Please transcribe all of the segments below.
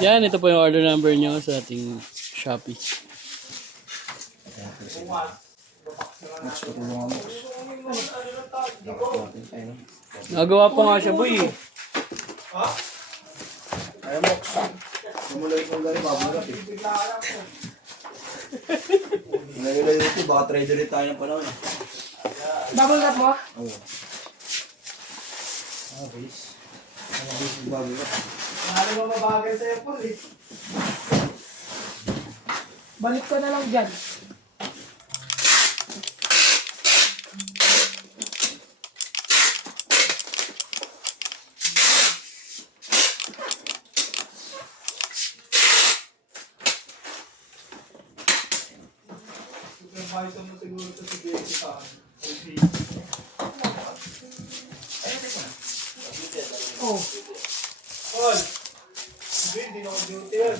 Yan, ito po yung order number nyo sa ating Shopee. Max, patulungan mo. Nagawa pa nga siya, boy. Ayaw, Mox. Lumulay kong gano'n, babulat eh. Nalalayo ito, baka trader rin tayo ng panahon. Babulat mo? Oo. Base. Base yung babulat. Ano mo mabagal sa'yo, Paul eh. Balik ko na lang dyan. Supervisor mo siguro ito si Jesse pa. Oh. Paul! Hindi na ako duty yun.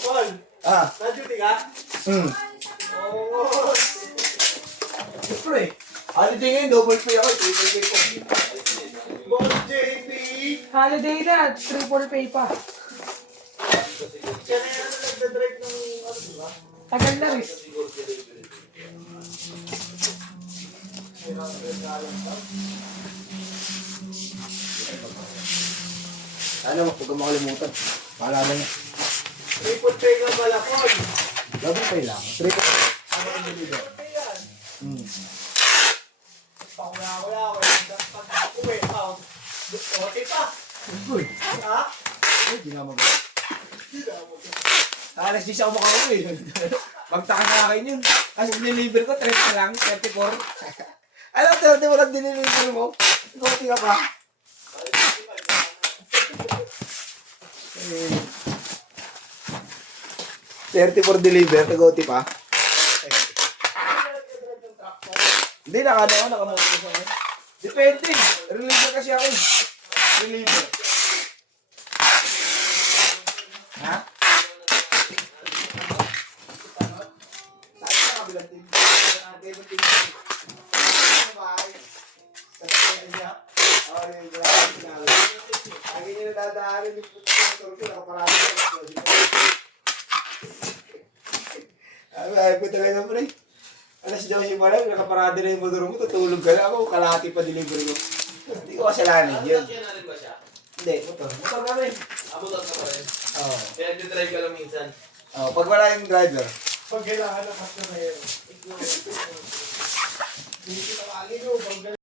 Paul! Ah! Na-duty ka? Oo! Siyempre. Ano din ngayon, double pay ako, triple pay ko. Boss JP! Holiday na, triple pay pa. Siya na yan ang nagdadrive ng ano, diba? Tagal na rin. Ano, huwag kang makalimutan. Paalala niya. Triple pay nga pala, Paul! Double pay lang. Triple pay. Ano ang deliver? Yan! Pakula-kula ako. Pag uwi, okay pa! Uy! Ha? Uy, di nga mag- Alas 10 ako makauwi. Magtaka sa akin yun. Kasi deliver ko, 30 na lang, 34. Alam, 30 mo lang deliver mo. Ikuti ka pa. Eh, 34 deliver, nag-OT pa. Hindi, nakamoto sa akin. Depende. Reliever kasi ako. Reliever. Ha? Saan ka kabilang team? Table team. Ano ba? Sa kanya. Oh, yung grabe na. Lagi nyo nadadaanan yung sponsor ko. Nakaparami ko. Ay po talaga pre. Alas 12 pa lang, nakaparada na yung motor mo, tutulog ka na ako, kalahati pa delivery ko. Hindi ko kasalanan yun. Yan na rin ba siya? Hindi, motor. Motor namin. Motor ka pa rin? Oo. Kaya nag-drive ka lang minsan? Oh, pag wala yung driver. Pag kailangan na customer. Hindi kita makaligo.